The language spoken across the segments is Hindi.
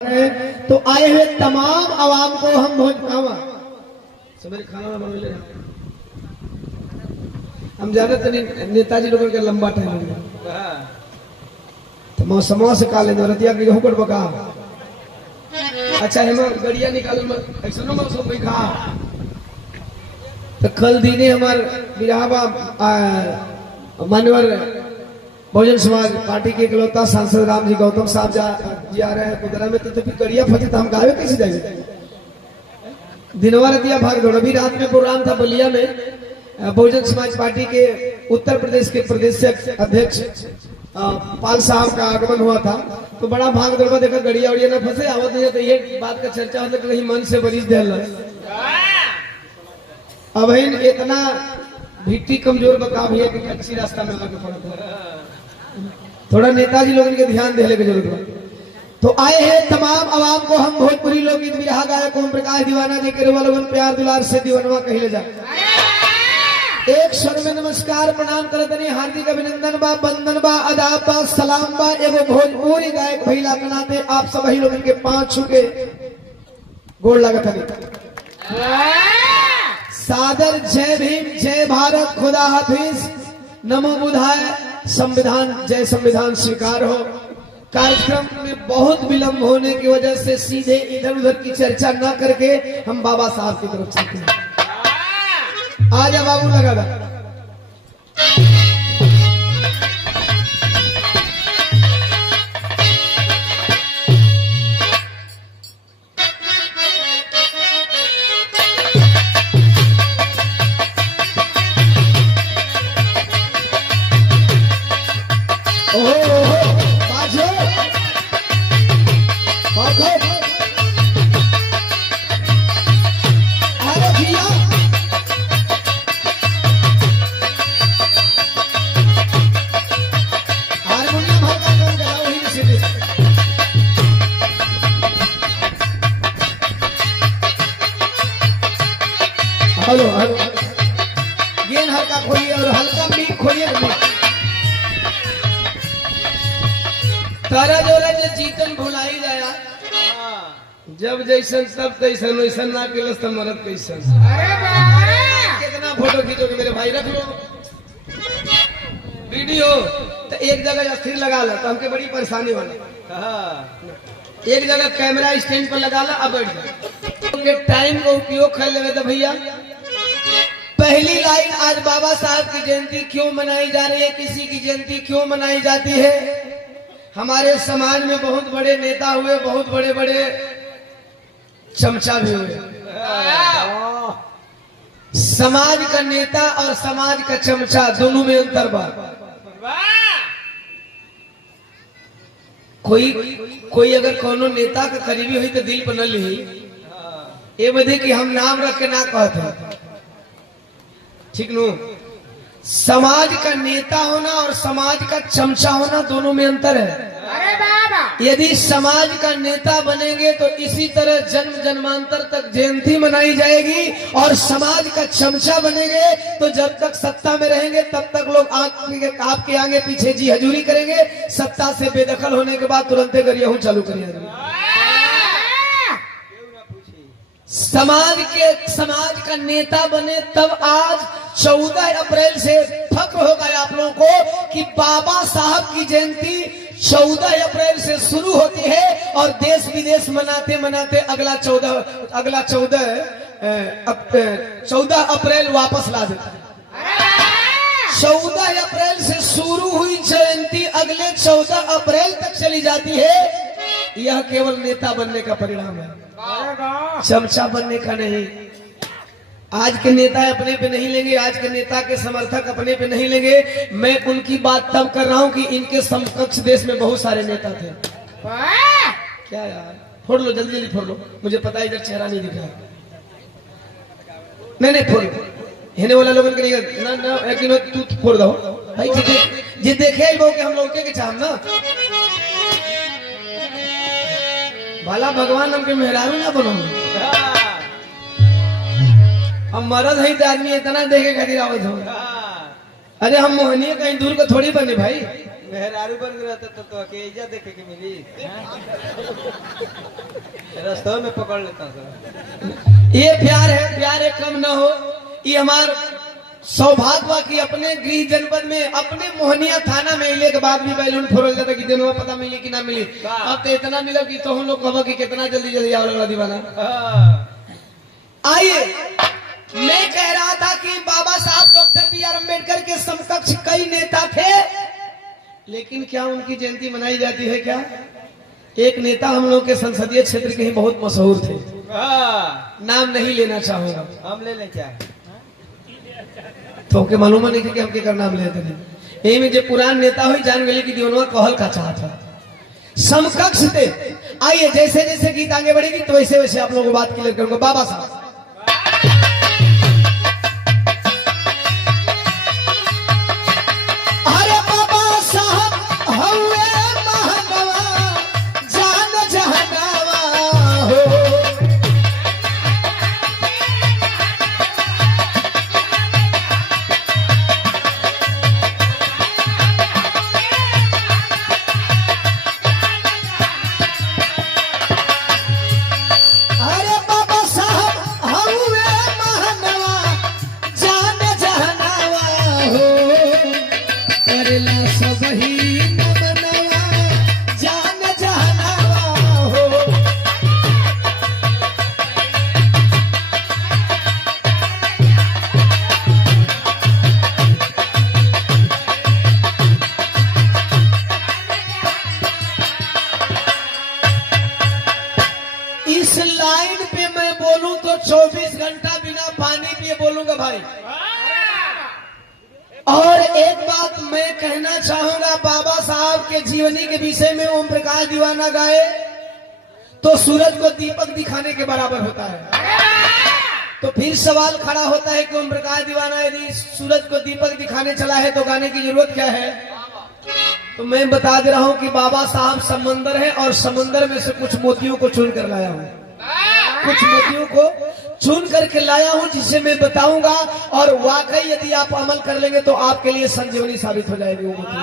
तो आए हुए तमाम आवाम को हम भोज खाना हम जानते नेताजी लोगों का लंबा टाइम तो मौसम से काले रतिया के गेहूं बका अच्छा हम गड़िया निकाल ऐसा मौसम भी खा तो कल दिने हमार बिरहावा मानवर बहुजन समाज पार्टी के इकलौता सांसद राम जी गौतम साहब जी आ रहे हैं कुदरा में तो फिर करिया फंसे तो हम गावे कैसे जाएंगे दिनवा रतिया भाग दौड़। अभी रात में प्रोग्राम था बलिया में बहुजन समाज पार्टी के उत्तर प्रदेश के प्रदेश अध्यक्ष पाल साहब का आगमन हुआ था तो बड़ा भाग दौड़ा देखा गड़िया उड़िया ना फंसे आवत नहीं तो ये बात का चर्चा होता कहीं मन से बरिश दे अब इतना भिट्टी कमजोर बता भैया कि अच्छी रास्ता में आगे पड़ा थोड़ा नेताजी लोगों के ध्यान देने की जरूरत है। तो आए हैं तमाम आवाम को हम भोजपुरी लोग बिरहा गायक ओम प्रकाश दीवाना जी के लोगन प्यार दुलार से दीवानवा कहले जा एक स्वर में नमस्कार प्रणाम करतनी हार्दिक अभिनंदन बा वंदन बा आदाब बा सलाम बा एगो भोजपुरी गायक भइला के नाते आप सभी लोगन के पांच छू के गोड़ लागत है। सादर जय भीम जय भारत खुदा हाफिज नमो बुधाय संविधान जय संविधान स्वीकार हो। कार्यक्रम में बहुत विलंब होने की वजह से सीधे इधर उधर की चर्चा न करके हम बाबा साहब की तरफ चलते हैं। आजा बाबू लगा था हेलो हेलो गेन हल्का खोलिए और हल्का मीट खोलिए तारा जोरा जो जीतन भुलाई जाया जब जैसन सब तैसन वैसन ना के लस्त मरद कैसन कितना फोटो खींचोगे मेरे भाई रख लो वीडियो तो एक जगह स्थिर लगा ला तो हमके बड़ी परेशानी वाला एक जगह कैमरा स्टैंड पर लगा ला अब बैठ टाइम का उपयोग कर ले तो भैया पहली लाइन आज बाबा साहब की जयंती क्यों मनाई जा रही है किसी की जयंती क्यों मनाई जाती है। हमारे समाज में बहुत बड़े नेता हुए बहुत बड़े बड़े चमचा भी हुए। समाज का नेता और समाज का चमचा दोनों में अंतर बा। कोई अगर कोनो नेता का करीबी हुई तो दिल पर न ली ये बदे कि हम नाम रख के ना कहते ठीक नो। समाज का नेता होना और समाज का चमचा होना दोनों में अंतर है। अरे बाबा यदि समाज का नेता बनेंगे तो इसी तरह जन्म जन्मांतर तक जयंती मनाई जाएगी और समाज का चमचा बनेंगे तो जब तक सत्ता में रहेंगे तब तक लोग आपके आगे पीछे जी हजूरी करेंगे। सत्ता से बेदखल होने के बाद तुरंत गरिया चालू करिए। समाज का नेता बने तब आज 14 अप्रैल से फक्र होगा आप लोगों को कि बाबा साहब की जयंती 14 अप्रैल से शुरू होती है और देश विदेश मनाते मनाते अगला 14 अप्रैल वापस ला देता है। 14 अप्रैल से शुरू हुई जयंती अगले 14 अप्रैल तक चली जाती है। यह केवल नेता बनने का परिणाम है चमचा बनने का नहीं। आज के नेता अपने पे नहीं लेंगे आज के नेता के समर्थक अपने पे नहीं लेंगे। मैं उनकी बात तब कर रहा हूं कि इनके समकक्ष देश में बहुत सारे नेता थे। क्या यार फोड़ लो जल्दी जल्दी फोड़ लो मुझे पता है इधर चेहरा नहीं दिख रहा। नहीं फोड़ हेने वाला लोगों के नहीं ना ना लेकिन तू फोड़ दो भाई जी देखे लोग हम लोग के चाह ना भला भगवान हमके मेहरारू ना बनो। हम मरद है तो आदमी इतना देखे खातिर आवत हो। अरे हम मोहनिया कहीं दूर को थोड़ी बने भाई मेहरारू बन गया तो अकेजा देखे के मिली रास्तों में पकड़ लेता हूँ। ये प्यार है, प्यार है कम ना हो। ये हमार सौभाग्य की अपने गृह जनपद में अपने मोहनिया थाना में इले के बाद भी बैलून फोड़ल जाता कि दिनों पता मिली कि ना मिली। अब तो इतना मिला कि तो हम लोग कहो कि कितना जल्दी जल्दी आओ लगा दीवाना। आइए, मैं कह रहा था कि बाबा साहब डॉक्टर बी आर अम्बेडकर के समकक्ष कई नेता थे, लेकिन क्या उनकी जयंती मनाई जाती है? क्या एक नेता हम लोग के संसदीय क्षेत्र के ही बहुत मशहूर थे, नाम नहीं लेना चाहूंगा। हम ले लें क्या? तो के मालूम नहीं कि हम के नाम लेते नहीं। यही में जो पुरान नेता हुई जान गए कि दीवानवा कहल का चाहता समकक्ष थे। आइए, जैसे जैसे गीत आगे बढ़ेगी तो वैसे वैसे आप लोगों को बात क्लियर करूंगा। बाबा साहब बोलूं तो 24 घंटा बिना पानी पिए बोलूंगा भाई। और एक बात मैं कहना चाहूंगा, बाबा साहब के जीवनी के विषय में ओम प्रकाश दीवाना गाए तो सूरज को दीपक दिखाने के बराबर होता है। तो फिर सवाल खड़ा होता है कि ओम प्रकाश दीवाना यदि सूरज को दीपक दिखाने चला है तो गाने की जरूरत क्या है? तो मैं बता दे रहा हूं कि बाबा साहब समंदर है और समंदर में से कुछ मोतियों को चुन कर लाया हूं, कुछ मोतियों को चुन करके लाया हूं जिसे मैं बताऊंगा, और वाकई यदि आप अमल कर लेंगे तो आपके लिए संजीवनी साबित हो जाएगी वो मोती।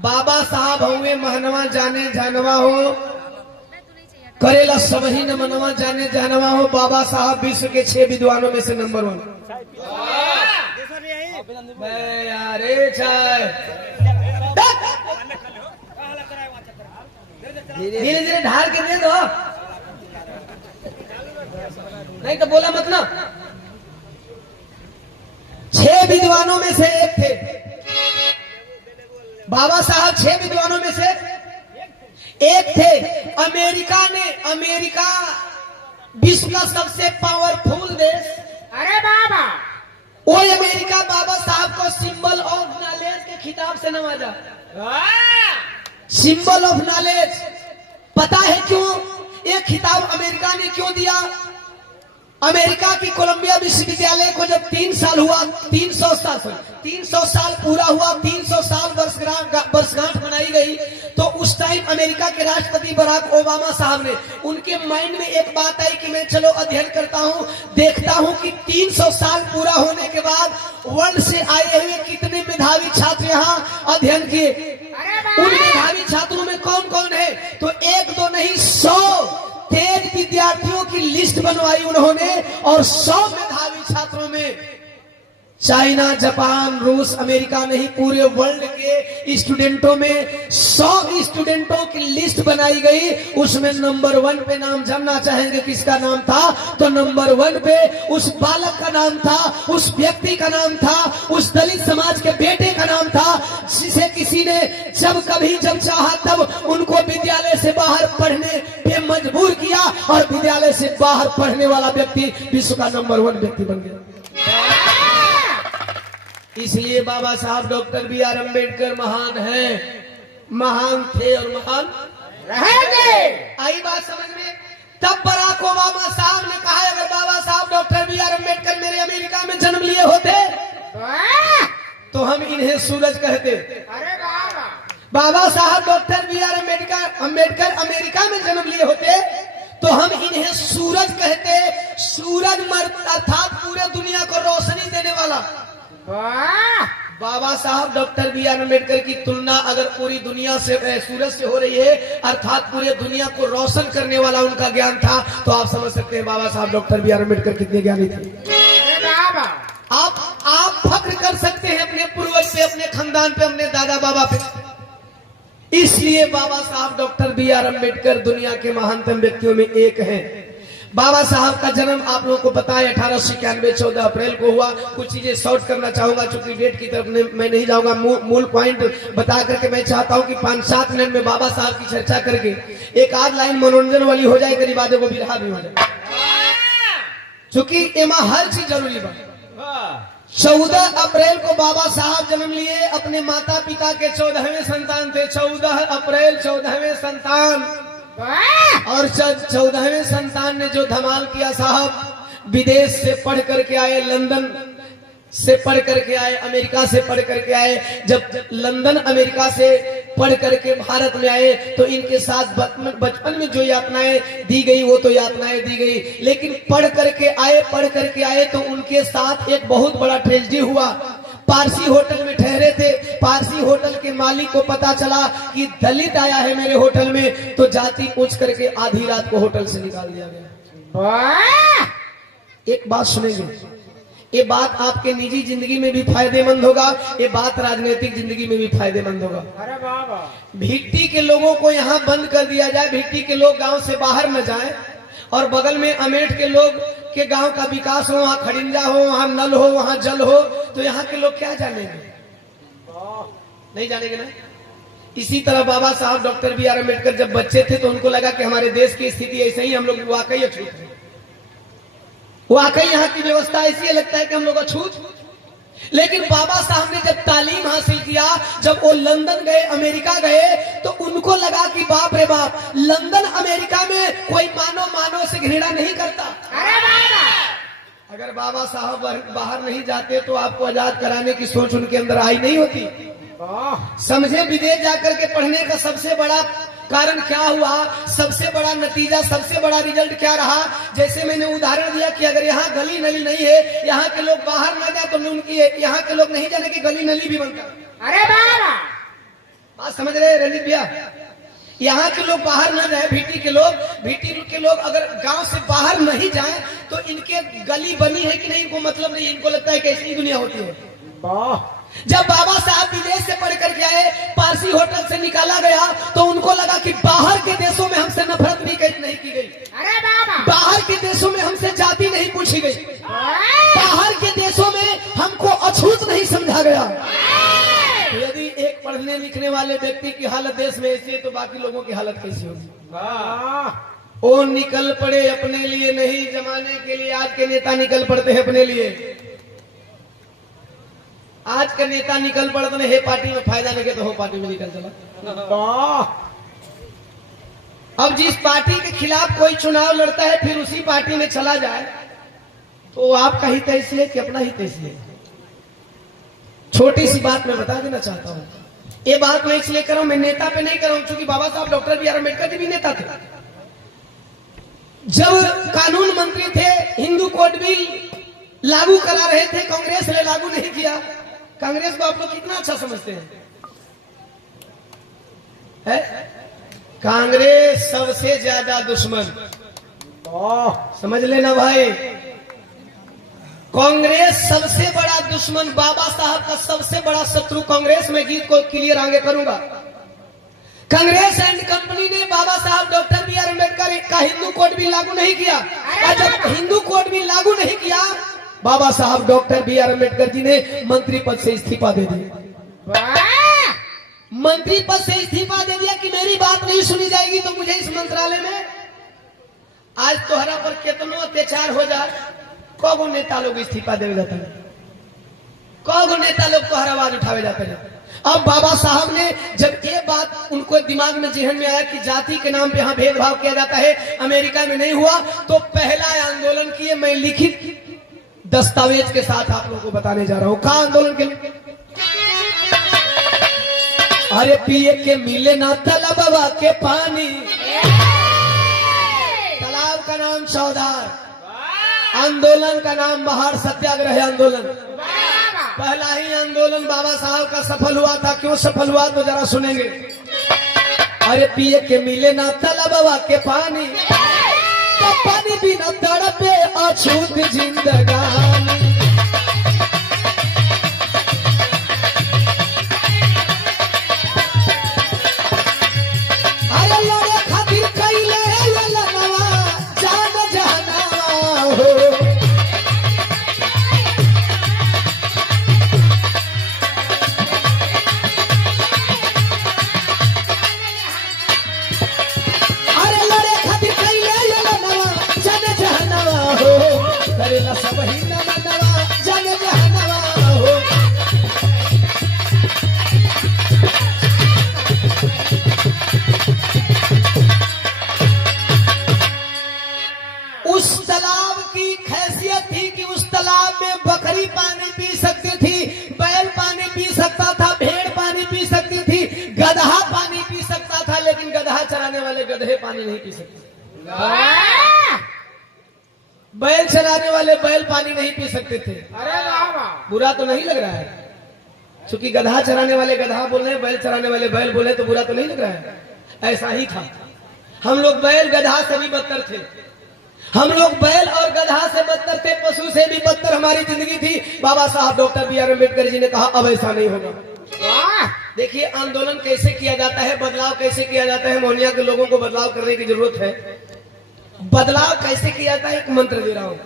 बाबा साहब हुए महनवा जाने जानवा हो, करेला सब ही न मनवा जाने जानवा हो। बाबा साहब विश्व के 6 विद्वानों में से नंबर 1। धीरे धीरे ढाल के दे दो, नहीं तो बोला मत ना। 6 विद्वानों में से एक थे बाबा साहब, 6 विद्वानों में से एक थे। अमेरिका विश्व का सबसे पावरफुल देश, अरे बाबा, वो अमेरिका बाबा साहब को सिंबल ऑफ नॉलेज के खिताब से नवाजा। सिंबल ऑफ नॉलेज, पता है क्यों ये खिताब अमेरिका ने क्यों दिया? अमेरिका की कोलंबिया विश्वविद्यालय को जब 3 साल हुआ, 300 साल पूरा हुआ, 300 साल वर्षगांठ मनाई गई, तो उस टाइम अमेरिका के राष्ट्रपति बराक ओबामा साहब ने, उनके माइंड में एक बात आई कि मैं चलो अध्ययन करता हूं, देखता हूं कि 300 साल पूरा होने के बाद वर्ल्ड से आए हुए कितने मेधावी छात्र यहाँ अध्ययन किए। उन मेधावी छात्रों में कौन कौन है? तो 1-2 नहीं 100 तेज विद्यार्थियों की लिस्ट बनवाई उन्होंने, और 100 मेधावी छात्रों में चाइना, जापान, रूस, अमेरिका नहीं, पूरे वर्ल्ड के स्टूडेंटों में 100 स्टूडेंटों की लिस्ट बनाई गई। उसमें नंबर 1 पे नाम जानना चाहेंगे किसका नाम था? तो नंबर 1 पे उस बालक का नाम था, उस व्यक्ति का नाम था, उस दलित समाज के बेटे का नाम था, जिसे किसी ने जब चाहा तब उनको विद्यालय से बाहर पढ़ने पे मजबूर किया, और विद्यालय से बाहर पढ़ने वाला व्यक्ति विश्व का नंबर 1 व्यक्ति बन गया। इसलिए बाबा साहब डॉक्टर बी आर अम्बेडकर महान हैं, महान थे और महान रहेंगे। आई बात समझ में? तब बराक ओबामा साहब ने कहा, अगर बाबा साहब डॉक्टर बी आर अम्बेडकर मेरे अमेरिका में जन्म लिए होते तो हम इन्हें सूरज कहते। अरे बाबा, बाबा साहब doctor B R Ambedkar America में जन्म लिए होते तो हम इन्हें सूरज कहते। सूरज अर्थात पूरे दुनिया को रोशनी देने वाला। बाबा बाबा साहब डॉक्टर बी आर अम्बेडकर की तुलना अगर पूरी दुनिया से सूरज से हो रही है, अर्थात पूरी दुनिया को रोशन करने वाला उनका ज्ञान था, तो आप समझ सकते हैं बाबा साहब डॉक्टर बी आर अम्बेडकर कितने ज्ञानी थे। अरे बाबा आप फख्र कर सकते हैं अपने पूर्वज पे, अपने खानदान पे, अपने दादा बाबा पे। इसलिए बाबा साहब डॉक्टर बी आर अम्बेडकर दुनिया के महानतम व्यक्तियों में एक हैं। बाबा साहब का जन्म आप लोगों को पता है 1891 14 अप्रैल को हुआ। कुछ चीजें शॉर्ट करना चाहूंगा, चूंकि डेट की तरफ मैं नहीं जाऊंगा, मूल पॉइंट बता करके मैं चाहता हूं कि 5-7 मिनट में बाबा साहब की चर्चा करके एक आध लाइन मनोरंजन वाली हो जाए, करीब आधे को बिरहा भी हो जाए, चूंकि एमा हर चीज जरूरी बा। 14 अप्रैल को बाबा साहब जन्म लिए, अपने माता पिता के 14वें संतान थे। 14 अप्रैल 14वें संतान, और 14वें संतान ने जो धमाल किया साहब, विदेश से पढ़ करके आए, लंदन से पढ़ करके आए, अमेरिका से पढ़ करके आए। जब लंदन अमेरिका से पढ़ करके भारत में आए तो इनके साथ बचपन में जो यातनाएं दी गई वो तो यातनाएं दी गई, लेकिन पढ़ करके आए तो उनके साथ एक बहुत बड़ा ट्रेजेडी हुआ। पारसी होटल में ठहरे थे, पारसी होटल के मालिक को पता चला कि दलित आया है मेरे होटल में, तो जाति पूछ करके आधी रात को होटल से निकाल दिया गया। एक बात सुनेंगे, ये बात आपके निजी जिंदगी में भी फायदेमंद होगा, ये बात राजनीतिक जिंदगी में भी फायदेमंद होगा। अरे बाबा भिट्टी के लोगों को यहाँ बंद कर दिया जाए, भिट्टी के लोग गांव से बाहर न जाएं, और बगल में अमेठ के लोग के गांव का विकास हो, वहाँ खड़िंजा हो, वहाँ नल हो, वहाँ जल हो, तो यहाँ के लोग क्या जानेंगे? नहीं जानेंगे ना। इसी तरह बाबा साहब डॉक्टर बी आर अम्बेडकर जब बच्चे थे तो उनको लगा कि हमारे देश की स्थिति ऐसे ही, हम लोग वाकई अछूत है, वाकई यहाँ की व्यवस्था ऐसी है, लगता है कि हम लोग अछूत। लेकिन बाबा साहब ने जब तालीम हासिल किया, जब वो लंदन गए, अमेरिका गए, तो उनको लगा कि बाप रे बाप, लंदन अमेरिका में कोई मानव से घृणा नहीं करता। अरे बाबा अगर बाबा साहब बाहर नहीं जाते तो आपको आजाद कराने की सोच उनके अंदर आई नहीं होती। समझे, विदेश जाकर के पढ़ने का सबसे बड़ा कारण क्या हुआ, सबसे बड़ा नतीजा, सबसे बड़ा रिजल्ट क्या रहा? जैसे मैंने उदाहरण दिया कि अगर यहाँ गली नली नहीं है, यहाँ के लोग बाहर ना जाए तो उनकी यहाँ के लोग नहीं जाने की गली नली भी बनता। अरे बाबा बात समझ रहे रंजीत भैया? यहाँ के लोग बाहर ना जाए, भिट्टी के लोग अगर गांव से बाहर नहीं जाए तो इनके गली बनी है कि नहीं, इनको मतलब नहीं, इनको लगता है कि ऐसी दुनिया होती है। जब बाबा साहब विदेश से पढ़ करके आए, पारसी होटल से निकाला गया, तो उनको लगा कि बाहर के देशों में हमसे नफरत नहीं की गई। अरे बाबा बाहर के देशों में हमसे जाति नहीं पूछी गई, बाहर के देशों में हमको अछूत नहीं समझा गया। यदि एक पढ़ने लिखने वाले व्यक्ति की हालत देश में ऐसी है तो बाकी लोगों की हालत कैसी होगी? वो निकल पड़े अपने लिए, नहीं जमाने के लिए। आज के नेता निकल पड़ते हैं अपने लिए, आज का नेता निकल पड़ते हैं, हे पार्टी में फायदा नहीं के तो हो पार्टी में निकल चला। अब जिस पार्टी के खिलाफ कोई चुनाव लड़ता है फिर उसी पार्टी में चला जाए तो आपका हित है इसलिए कि अपना हित है इसलिए। छोटी सी बात मैं बता देना चाहता हूँ, ये बात मैं इसलिए कर रहा हूं, मैं नेता पे नहीं कर रहा हूं, क्योंकि बाबा साहब doctor B R Ambedkar ji भी नेता थे। जब कानून मंत्री थे, हिंदू कोड बिल लागू करा रहे थे, कांग्रेस ने लागू नहीं किया। कांग्रेस को आप लोग कितना अच्छा समझते हैं? है? कांग्रेस सबसे ज्यादा दुश्मन, समझ लेना भाई, कांग्रेस सबसे बड़ा दुश्मन, बाबा साहब का सबसे बड़ा शत्रु कांग्रेस। में गीत को क्लियर आगे करूंगा। कांग्रेस एंड कंपनी ने बाबा साहब डॉक्टर बी आर अम्बेडकर का हिंदू कोड बिल लागू नहीं किया, और जब हिंदू कोड बिल लागू नहीं किया, बाबा साहब doctor B R Ambedkar ji ने मंत्री पद से इस्तीफा दे दिया। मंत्री पद से इस्तीफा दे दिया कि मेरी बात नहीं सुनी जाएगी तो मुझे इस मंत्रालय में। आज तोहरा पर कितना अत्याचार हो जाए, कौगो नेता लोग इस्तीफा दे जाते हैं, कौगो नेता लोग तोहरा आवाज उठावे जाते हैं। अब बाबा साहब ने जब ये बात उनको दिमाग में जहन में आया कि जाति के नाम पे यहाँ भेदभाव किया जाता है, अमेरिका में नहीं हुआ, तो पहला आंदोलन किए। मैं लिखित दस्तावेज के साथ आप लोगों को बताने जा रहा हूं। कहा आंदोलन के लिए? अरे पिए के मिले ना तालाबवा के पानी, तालाब का नाम चौधार, आंदोलन का नाम बाहर सत्याग्रह आंदोलन। पहला ही आंदोलन बाबा साहब का सफल हुआ था। क्यों सफल हुआ तो जरा सुनेंगे। अरे पिए के मिले ना तलबवा के पानी, तो पानी बिना तड़पे अछूत जिंदगानी। अरे लड़े खातिर कइले ललनवा जान जहनवा हो। अरे लड़े खातिर कइले ललनवा जान जहनवा हो। करेला सब ही नवा जान जहनवा हो। उस तालाब की खैसियत थी कि उस तालाब में बकरी पानी पी सकती थी, बैल पानी पी सकता था, भेड़ पानी पी सकती थी, गधा पानी पी सकता था, लेकिन गधा चराने वाले गधे पानी नहीं पी सकते। बैल चराने वाले बैल पानी नहीं पी सकते थे। अरे बाबा बुरा तो नहीं लग रहा है? क्योंकि गधा चराने वाले गधा बोले, बैल चराने वाले बैल बोले, तो बुरा तो नहीं लग रहा है? ऐसा ही था। हम लोग बैल गधा से भी बदतर थे। हम लोग बैल और गधा से बदतर थे, पशु से भी बदतर हमारी जिंदगी थी। बाबा साहब doctor B R Ambedkar ji ने कहा अब ऐसा नहीं होगा। देखिए आंदोलन कैसे किया जाता है, बदलाव कैसे किया जाता है। मोहनिया के लोगों को बदलाव करने की जरूरत है। बदलाव कैसे किया जाता है, एक मंत्र दे रहा हूं।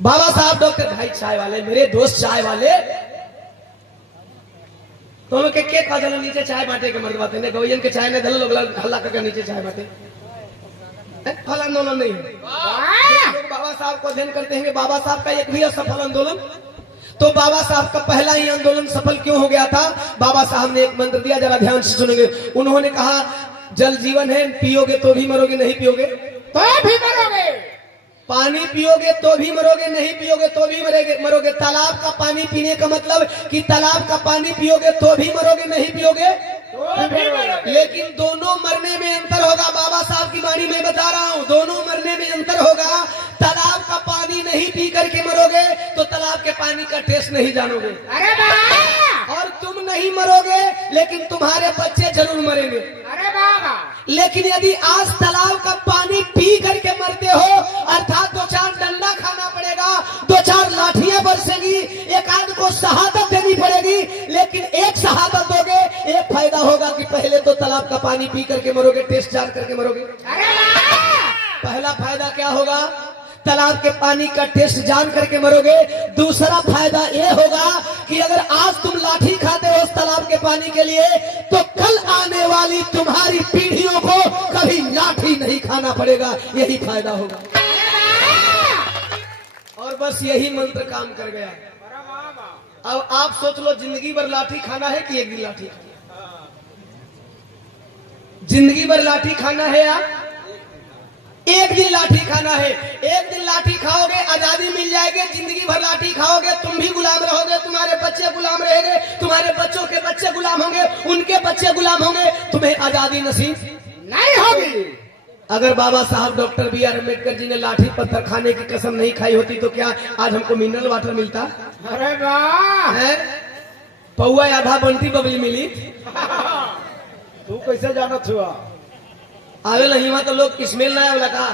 बाबा साहब डॉक्टर भाई चाय वाले, मेरे दोस्त चाय वाले, तो के कहा चलो नीचे चाय बांटे के मर्द बातें ने गवैयन के चाय ने धल लोग हल्ला करके नीचे चाय बांटे। फल आंदोलन नहीं है। लोग बाबा साहब को अध्ययन करते हैं। बाबा साहब का एक भी असफल आंदोलन। तो बाबा साहब का पहला ही आंदोलन सफल क्यों हो गया था? बाबा साहब ने एक मंत्र दिया, जरा ध्यान से सुनेंगे। उन्होंने कहा जल जीवन है, पियोगे तो भी मरोगे, नहीं पियोगे तो भी मरोगे। पानी पियोगे तो भी मरोगे, नहीं पियोगे तो भी मरोगे। तालाब का पानी पीने का मतलब कि तालाब का पानी पियोगे तो भी मरोगे, नहीं पियोगे तो भी मरोगे। लेकिन दोनों मरने में अंतर होगा। बाबा साहब की वाणी में बता रहा हूँ, दोनों मरने में अंतर होगा। तालाब का पानी नहीं पी करके मरोगे तो तालाब के पानी का टेस्ट नहीं जानोगे। अरे बाबा और तुम नहीं मरोगे लेकिन तुम्हारे बच्चे जरूर मरेंगे। अरे बाबा लेकिन यदि आज तालाब का पानी पी करके मरते हो, अर्थात 2-4 डंडा खाना पड़ेगा, 2-4 लाठियां बरसेगी, एक आध को शहादत देनी पड़ेगी, लेकिन एक शहादत दोगे, एक फायदा होगा कि पहले तो तालाब का पानी पी करके मरोगे, टेस्ट जान करके मरोगे। अरे बाबा पहला फायदा क्या होगा? तालाब के पानी का टेस्ट जान करके मरोगे। दूसरा फायदा ये होगा कि अगर आज तुम लाठी खाते हो उस तालाब के पानी के लिए, तो कल आने वाली तुम्हारी पीढ़ियों को कभी लाठी नहीं खाना पड़ेगा। यही फायदा होगा। और बस यही मंत्र काम कर गया। अब आप सोच लो, जिंदगी भर लाठी खाना है कि एक दिन लाठी खाना? जिंदगी भर लाठी खाना है या एक दिन लाठी खाना है? एक दिन लाठी खाओगे आजादी मिल जाएगी, जिंदगी भर लाठी खाओगे तुम भी गुलाम रहोगे, तुम्हारे बच्चे गुलाम रहेंगे, तुम्हारे बच्चों के बच्चे गुलाम होंगे, उनके बच्चे गुलाम होंगे, तुम्हें आजादी नसीब नहीं होगी। अगर बाबा साहब doctor B R Ambedkar ji ने लाठी पत्थर खाने की कसम नहीं खाई होती तो क्या आज हमको मिनरल वाटर मिलता अरे वाह है? पौआ आधा बंटी बबली मिली। तू कैसे जानत हुआ? आवे नहीं वहां तो लोग स्मेल ना आवेला का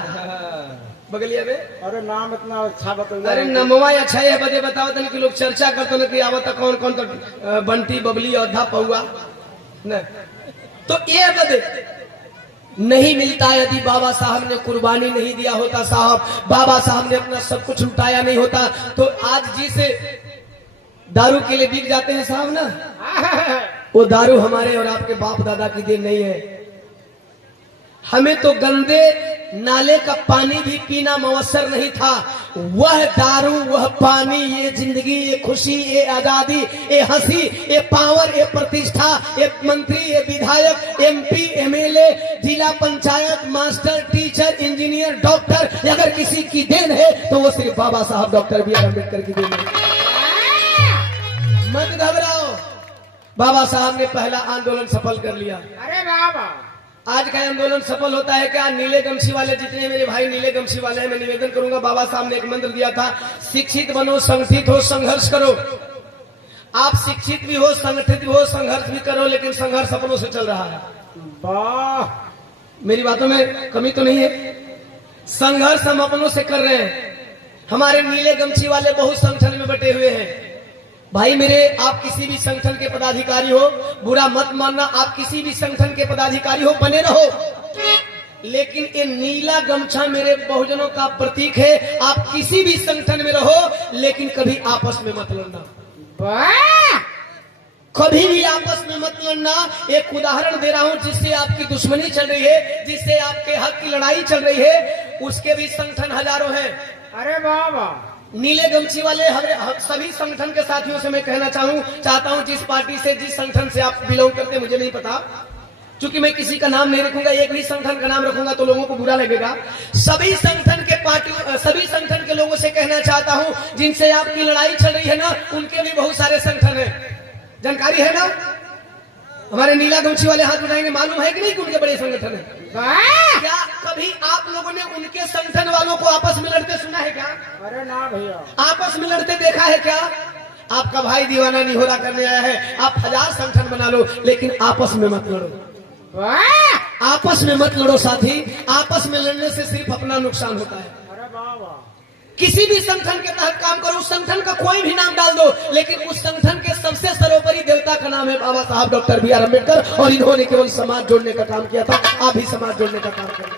बगलिया में। अरे नाम इतना अच्छा बता। अरे नमवा अच्छा है बदे बताओ तनी कि लोग चर्चा करते न कि आवता कौन कौन तो बंटी बबली औधा पौआ न, तो ये बदे नहीं मिलता। यदि बाबा साहब ने कुर्बानी नहीं दिया होता, साहब बाबा साहब ने अपना सब कुछ लुटाया नहीं होता, तो आज जिसे दारू के लिए बिक जाते हैं साहब ना, वो दारू हमारे और आपके बाप दादा की देन नहीं है। हमें तो गंदे नाले का पानी भी पीना मवसर नहीं था। वह दारू, वह पानी, ये जिंदगी, ये खुशी, ये आजादी, ये हंसी, ये पावर, ये प्रतिष्ठा, ये मंत्री, ये विधायक, एमपी, एमएलए, जिला panchayat, master, teacher, engineer, doctor, अगर किसी की देन है तो वो सिर्फ बाबा साहब डॉक्टर बी आर अम्बेडकर की देन है। मत घबराओ, बाबा साहब ने पहला आंदोलन सफल कर लिया। अरे बाबा आज का आंदोलन सफल होता है क्या? नीले गमछी वाले जितने मेरे भाई नीले गमछी वाले हैं, मैं निवेदन करूंगा, बाबा साहब ने एक मंत्र दिया था, शिक्षित बनो, संगठित हो, संघर्ष करो। आप शिक्षित भी हो, संगठित भी हो, संघर्ष भी करो, लेकिन संघर्ष अपनों से चल रहा है। वाह, मेरी बातों में कमी तो नहीं है? संघर्ष हम अपनों से कर रहे हैं। हमारे नीले गमछी वाले बहुत संगठन में बटे हुए हैं। भाई मेरे, आप किसी भी संगठन के पदाधिकारी हो, बुरा मत मानना, आप किसी भी संगठन के पदाधिकारी हो, बने रहो, लेकिन ये नीला गमछा मेरे बहुजनों का प्रतीक है। आप किसी भी संगठन में रहो, लेकिन कभी आपस में मत लड़ना, वाह, कभी भी आपस में मत लड़ना। एक उदाहरण दे रहा हूं, जिससे आपकी दुश्मनी चल रही है, जिससे आपके हक की लड़ाई चल रही है, उसके भी संगठन हजारों हैं। अरे बाबा, नीले गमछी वाले सभी संगठन के साथियों से मैं कहना चाहता हूं, जिस पार्टी से, जिस संगठन से आप बिलोंग करते हैं, मुझे नहीं पता, क्योंकि मैं किसी का नाम नहीं रखूंगा, एक भी संगठन का नाम रखूंगा तो लोगों को बुरा लगेगा। सभी संगठन के लोगों से कहना चाहता हूं, जिनसे आपकी लड़ाई चल रही है ना, उनके भी बहुत सारे संगठन है, जानकारी है ना? हमारे नीला गमछी वाले हाथ उठाएंगे, मालूम है कि नहीं कि उनके बड़े संगठन है? वाह, क्या कभी आप लोगों ने उनके संगठन वालों को आपस में लड़ते सुना है क्या? अरे ना भैया, आपस में लड़ते देखा है क्या? आपका भाई दीवाना नहीं हो रहा करने आया है, आप 1000 संगठन बना लो, लेकिन आपस में मत लड़ो। वाह, आपस में मत लड़ो साथी, आपस में लड़ने से सिर्फ अपना नुकसान होता है। अरे बाबा, किसी भी संगठन के तहत काम करो, उस संगठन का कोई भी नाम डाल दो, लेकिन उस संगठन के सबसे सर्वोपरि देवता का नाम है बाबा साहब डॉक्टर बी आर अम्बेडकर, और इन्होंने केवल समाज जोड़ने का काम किया था। आप भी समाज जोड़ने का काम करें,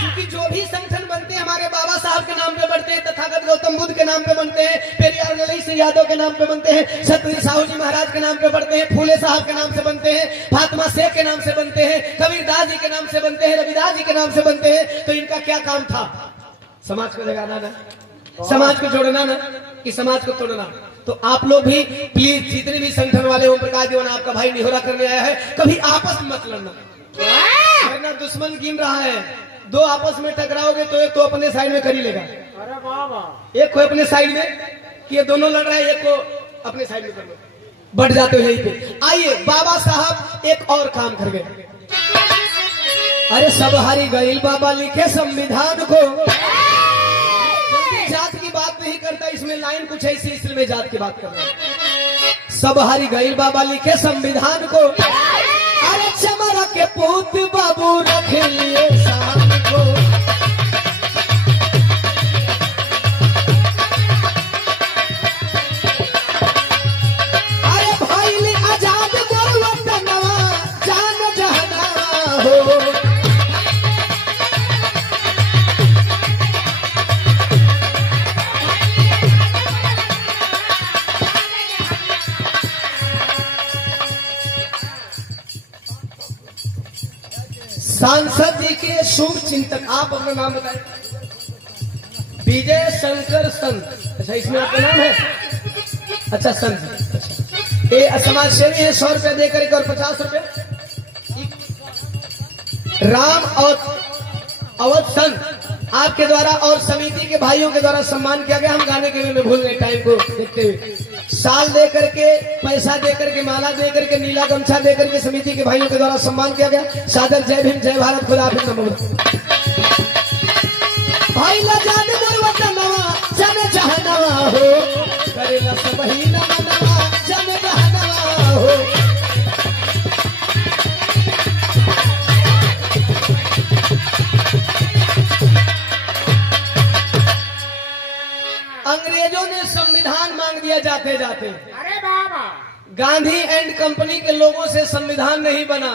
क्योंकि जो भी संगठन बनते हैं हमारे बाबा साहब के नाम पे बनते हैं, तथागत गौतम बुद्ध के नाम पे बनते हैं, पेरियार ललई सिंह यादव के नाम पे बनते हैं, सतगुरु साहू जी महाराज के नाम पे बनते हैं, फूले साहब के नाम से बनते हैं, फातिमा शेख के नाम से बनते हैं, कबीरदास जी के नाम से बनते हैं, रविदास जी के नाम से बनते हैं। तो इनका क्या काम था? समाज को जगाना ना, समाज को जोड़ना ना, कि समाज को तोड़ना। तो आप लोग भी प्लीज, जितने भी संगठन वाले, ओम प्रकाश दीवाना आपका भाई निहोरा करने आया है, कभी आपस में मत लड़ना, वरना दुश्मन गिन रहा है। दो आपस में टकराओगे तो एक तो अपने साइड में कर ही लेगा, अरे बाबा, एक को अपने साइड में, कि ये दोनों लड़ रहा है, एक को अपने साइड में कर लो, बढ़ जाते हो यहीं पे। आइए, बाबा साहब एक और काम कर गए। अरे सब हारी गईल बाबा लिखे संविधान को, जल्दी जात की बात नहीं करता, इसमें लाइन कुछ ऐसी, इसलिए मैं जात की बात कर रहा हूं। सब हारी गईल बाबा लिखे संविधान को, अरे चमरा के पूत बाबू रख लिए शान को। अरे भाई ने आजाद मोर वतनवा, जान जहाना हो। सांसद जी के शुभ चिंतक, आप अपना नाम बताएं। विजय शंकर संत, अच्छा इसमें आपका नाम है? अच्छा संत, अच्छा। ये समाज सेवी है, 100 रुपया दे करके, और 50 रुपया राम और अवध संत आपके द्वारा और समिति के भाइयों के द्वारा सम्मान किया गया। हम गाने के लिए भूल गए टाइम को देखते हुए। साल दे करके, पैसा दे करके, माला दे करके, नीला गमछा दे करके समिति के भाइयों के द्वारा सम्मान किया गया। सादर जय भीम, जय भारत, खुदा हाफिज़, नमो। भाई ला जाने मोर वतनवा, जाने जहानवा हो, करेला सब ही नमनवा, जाने जहानवा हो। अंग्रेजों ने संविधान मांग दिया जाते जाते, अरे बाबा, गांधी एंड कंपनी के लोगों से संविधान नहीं बना,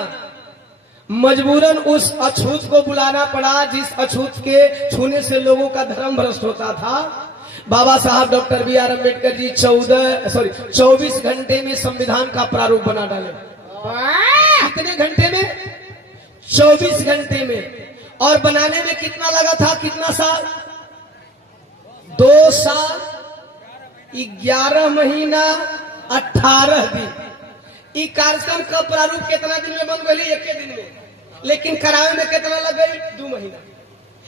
मजबूरन उस अछूत को बुलाना पड़ा, जिस अछूत के छूने से लोगों का धर्म भ्रष्ट होता था। बाबा साहब doctor B R Ambedkar ji 24 घंटे में संविधान का प्रारूप बना डाले। वाह, कितने घंटे में? 24 घंटे में। और बनाने में कितना लगा था? कितना साल? 2 साल 11 महीना 18 दिन। ई कार्यक्रम का प्रारूप कितना दिन में बन गई? 1 दिन में। लेकिन करावे में कितना लग गई? 2 महीना।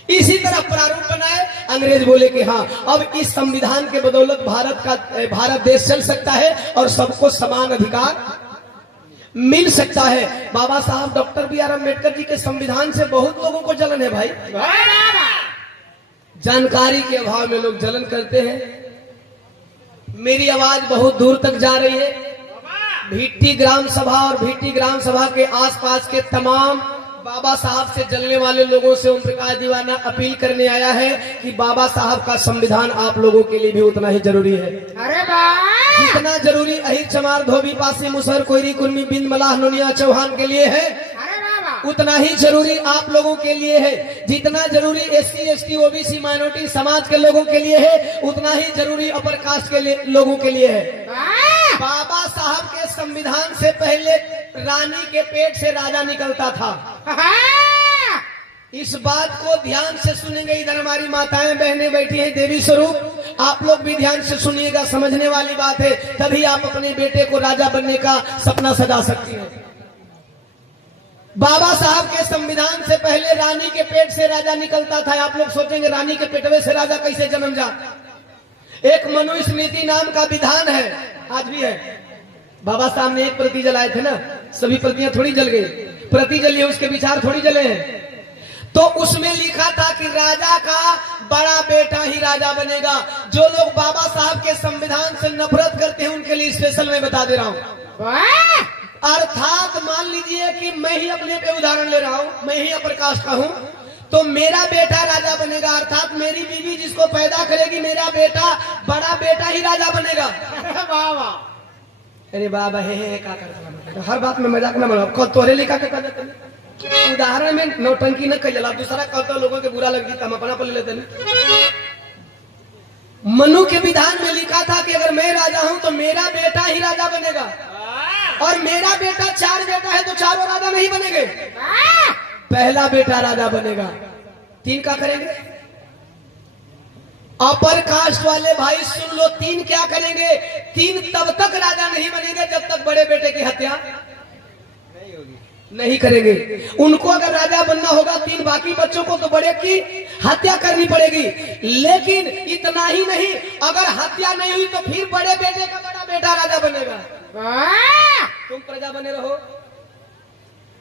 इसी तरह प्रारूप बनाए। अंग्रेज बोले कि हाँ, अब इस संविधान के बदौलत भारत देश चल सकता है और सबको समान अधिकार। मिल सकता है। बाबा साहब doctor B R Ambedkar ji के संविधान से बहुत लोगों को जलन है भाई। वाह बाबा। जानकारी के अभाव में लोग जलन करते हैं। मेरी आवाज बहुत दूर तक जा रही है। भीटी ग्राम सभा और भीटी ग्राम सभा के आसपास के तमाम बाबा साहब से जलने वाले लोगों से ओम प्रकाश दीवाना अपील करने आया है कि बाबा साहब का संविधान आप लोगों के लिए भी उतना ही जरूरी है। अरे वाह। जितना जरूरी अहिर चमार धोबी पासी मुसहर कोयरी कुर्मी बिंद मलाह नोनिया चौहान के लिए है, अरे बाबा। उतना ही जरूरी आप लोगों के लिए है। जितना जरूरी एससी एसटी ओबीसी माइनॉरिटी समाज के लोगों के लिए है, उतना ही जरूरी अपर कास्ट के लोगों के लिए है। वाह। बाबा साहब के संविधान से पहले रानी के पेट से राजा निकलता था। हाँ। इस बात को ध्यान से सुनेंगे। इधर हमारी माताएं बहनें बैठी हैं देवी स्वरूप, आप लोग भी ध्यान से सुनिएगा, समझने वाली बात है। तभी आप अपने बेटे को राजा बनने का सपना सजा सकती हैं। बाबा साहब के संविधान से पहले रानी के पेट से राजा निकलता था। आप लोग सोचेंगे रानी के पेटवे से राजा कैसे जन्म जा। एक मनुस्मृति नाम का विधान है, आज भी है। बाबा साहब ने एक प्रति जलाए थे ना, सभी प्रतियां थोड़ी जल गई, प्रति जली है, उसके विचार थोड़ी जले हैं। तो उसमें लिखा था कि राजा का बड़ा बेटा ही राजा बनेगा। जो लोग बाबा साहब के संविधान से नफरत करते हैं उनके लिए स्पेशल मैं बता दे रहा हूं। वाह। अर्थात मान लीजिए कि मैं ही अपने पे उदाहरण ले रहा हूं, मैं ही अपर कास्ट का हूं, तो मेरा बेटा राजा बनेगा। अर्थात मेरी बीवी जिसको पैदा करेगी, मेरा बेटा बड़ा बेटा ही राजा बनेगा। अरे बाबा। अरे बाबा हे का करता, हर बात में मजाक न बनाओ। तोरे लिखा के कर देते, उदाहरण में नौटंकी न कर जला, दूसरा कहते लोगों के बुरा लगी तो हम अपना पर ले लेते। मनु के विधान में लिखा था कि अगर मैं राजा हूं तो मेरा बेटा ही राजा बनेगा, और मेरा बेटा 4 बेटा है तो चारों राजा नहीं बनेंगे, पहला बेटा राजा बनेगा। 3 का करेंगे? अपर कास्ट वाले भाई सुन लो, 3 क्या करेंगे? 3 तब तक राजा नहीं बनेंगे जब तक बड़े बेटे की हत्या नहीं होगी, नहीं करेंगे। उनको अगर राजा बनना होगा, 3 बाकी बच्चों को तो बड़े की हत्या करनी पड़ेगी। लेकिन इतना ही नहीं, अगर हत्या नहीं हुई तो फिर बड़े बेटे का बड़ा बेटा राजा बनेगा। वाह। तुम प्रजा बने रहो,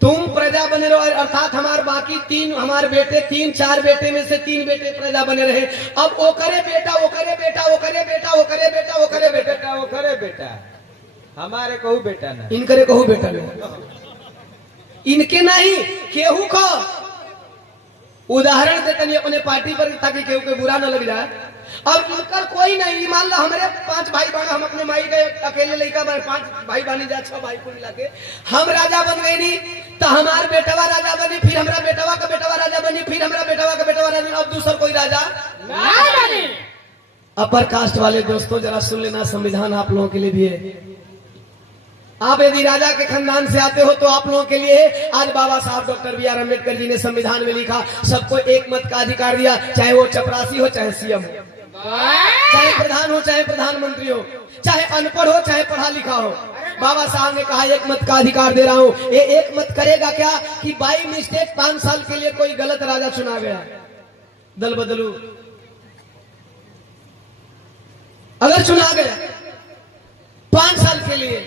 तुम प्रजा बने रहो, अर्थात हमारे बाकी 3 हमारे बेटे 3-4 बेटे में से 3 बेटे प्रजा बने रहे। अब वो करे बेटा, वो करे बेटा, वो करे बेटा, वो करे बेटा, वो करे बेटा, बेटा वो करे बेटा, हमारे कहू बेटा ना, इनकरे कहू बेटा नहीं, इनके नहीं केहू को उदाहरण देते नहीं अपने पार्टी पर, ताकि केहू के बुरा न लग जाए। अब इनकर कोई नहीं, मान लो हमारे 5 भाई बहन, हम अपने माई गए अकेले लड़का 5 भाई बनी जा, 6 भाई को मिला के हम राजा बन गए नहीं, तो हमारे बेटवा राजा बनी, फिर हमारा बेटवा का बेटवा राजा बनी, फिर हमारा बेटवा का बेटवा राजा, अब दूसरा कोई राजा नहीं बने। अपर कास्ट वाले दोस्तों जरा सुन लेना, संविधान आप लोगों के लिए भी है। आप यदि राजा के खानदान से आते हो तो आप लोगों के लिए आज बाबा साहब doctor B R Ambedkar ji ने संविधान में लिखा, सबको एक मत का अधिकार दिया, चाहे वो चपरासी हो, चाहे सीएम हो, चाहे प्रधान हो, चाहे प्रधानमंत्री हो, चाहे अनपढ़ हो, चाहे पढ़ा लिखा हो। बाबा साहब ने कहा एक मत का अधिकार दे रहा हूं। ये एक मत करेगा क्या कि बाई मिस्टेक 5 साल के लिए कोई गलत राजा चुना गया, दल बदलू अगर चुना गया 5 साल के लिए,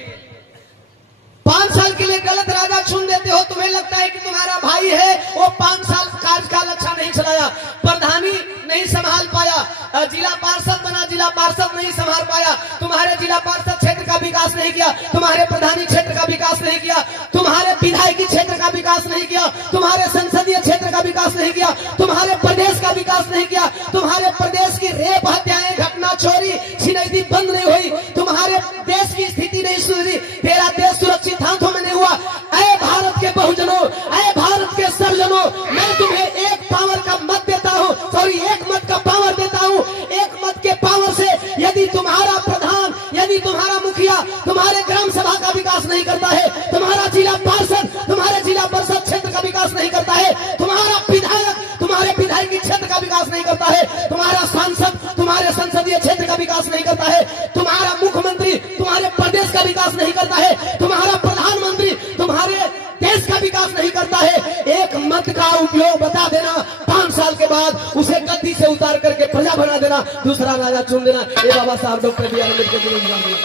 5 साल के लिए गलत राजा चुन देते हो, तुम्हें लगता है कि तुम्हारा भाई है वो 5 साल कार्यकाल अच्छा नहीं चलाया, प्रधानी नहीं संभाल पाया, जिला पार्षद बना, जिला पार्षद नहीं संभाल पाया, तुम्हारे जिला पार्षद क्षेत्र का विकास नहीं किया, तुम्हारे प्रधानी क्षेत्र का विकास नहीं किया, तुम्हारे विधायकी क्षेत्र का विकास नहीं किया, तुम्हारे संसदीय क्षेत्र का विकास नहीं किया, तुम्हारे प्रदेश का विकास नहीं किया, तुम्हारे प्रदेश की रेप हत्याएं घटना चोरी छिनैती बंद नहीं हुई, तुम्हारे देश की स्थिति नहीं सुधरी, तेरा देश सुरक्षित हाथों में नहीं हुआ। ऐ भारत के बहुजनों, ऐ भारत के सर्जनों, मैं तुम्हें एक पावर का मत देता हूं, सॉरी एक मत का पावर देता हूं। एक मत के पावर से यदि तुम्हारा प्रधान, यदि तुम्हारा मुखिया तुम्हारे ग्राम सभा का विकास नहीं करता है, तुम्हारा जिला पार्षद तुम्हारे जिला परिषद क्षेत्र का विकास नहीं करता है, तुम्हारा विधायक तुम्हारे विधायकी क्षेत्र का विकास नहीं करता है, तुम्हारा सांसद तुम्हारे संसदीय क्षेत्र का विकास नहीं करता है, तुम्हारा मुख्यमंत्री तुम्हारे प्रदेश का विकास नहीं करता है, तुम्हारा प्रधानमंत्री तुम्हारे देश का विकास नहीं करता है, एक मत का उपयोग बता देना, 5 साल के बाद उसे गद्दी से उतार करके प्रजा बना देना, दूसरा राजा चुन देना। ये बाबा साहब doctor B R Ambedkar ji ने दिया।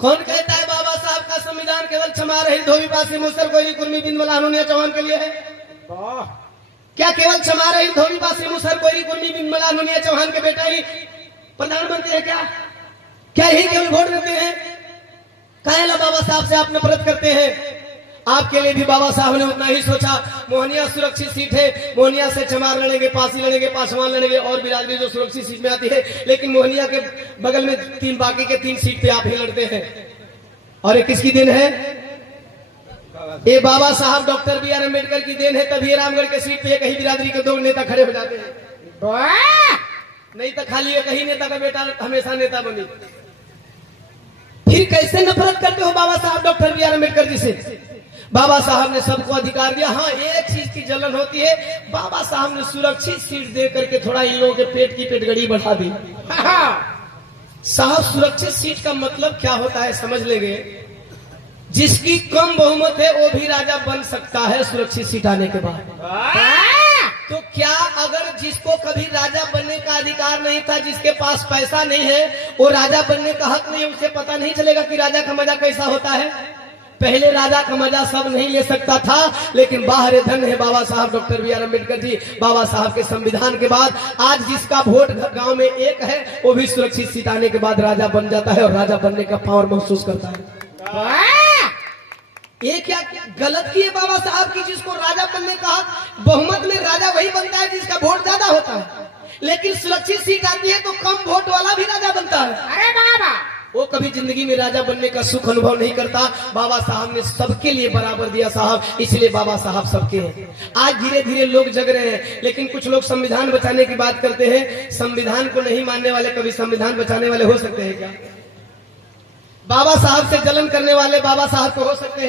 कौन कहता है बाबा साहब का संविधान केवल क्षमा रही धोबी पासी मुसर कोयली कुर्मी बिंदवला अनुनिया चौहान के लिए है? वाह क्या केवल क्षमा रही धोबी पासी मुसर कोयली कुर्मी बिंदवला अनुनिया चौहान के बेटा ही प्रधानमंत्री है? क्या यही केवल वोट देते हैं? काहेला बाबा साहब से आप नफरत करते हैं? आपके लिए भी बाबा साहब ने उतना ही सोचा। मोहनिया सुरक्षित सीट है, मोहनिया से चमार लड़ेंगे, पासी लड़ेंगे, पासवान लड़ेंगे और बिरादरी जो सुरक्षित सीट में आती है, लेकिन मोहनिया के बगल में तीन बाकी के 3 सीट पे आप ही लड़ते हैं। और ये किसकी देन है? ये बाबा साहब डॉक्टर बी आर अम्बेडकर की देन है। तभी रामगढ़ के सीट पे कहीं बिरादरी के 2 नेता खड़े हो जाते हैं, वाह नहीं तो खाली एक ही नेता का बेटा हमेशा नेता बनी। फिर कैसे नफरत करते हो बाबा साहब doctor B R Ambedkar ji से? बाबा साहब ने सबको अधिकार दिया। हाँ, एक चीज की जलन होती है, बाबा साहब ने सुरक्षित सीट दे करके थोड़ा इन लोगों के पेट की पेटगड़ी बढ़ा दी। साहब सुरक्षित सीट का मतलब क्या होता है समझ लेंगे। जिसकी कम बहुमत है वो भी राजा बन सकता है सुरक्षित सीट आने के बाद। तो क्या अगर जिसको कभी राजा बनने का अधिकार नहीं था, जिसके पास पैसा नहीं है, वो राजा बनने का हक नहीं है, उसे पता नहीं चलेगा कि राजा का मजा कैसा होता है? पहले राजा का मजा सब नहीं ले सकता था, लेकिन बाहर धन है बाबा साहब doctor B R Ambedkar ji. बाबा साहब के संविधान के बाद आज जिसका वोट गांव में एक है, वो भी सुरक्षित सीट आने के बाद राजा बन जाता है और राजा बनने का पावर महसूस करता है। ये क्या गलत की है बाबा साहब की? जिसको राजा बनने का हक, बहुमत में राजा वही बनता है जिसका वोट ज्यादा होता है, लेकिन सुरक्षित सीट आती है तो कम वोट वाला भी राजा बनता है। अरे बाबा वो कभी जिंदगी में राजा बनने का सुख अनुभव नहीं करता। बाबा साहब ने सबके लिए बराबर दिया साहब, इसलिए बाबा साहब सबके हैं। आज धीरे धीरे लोग जग रहे हैं, लेकिन कुछ लोग संविधान बचाने की बात करते हैं। संविधान को नहीं मानने वाले कभी संविधान बचाने वाले हो सकते हैं क्या? बाबा साहब से जलन करने वाले बाबा साहब को हो सकते हैं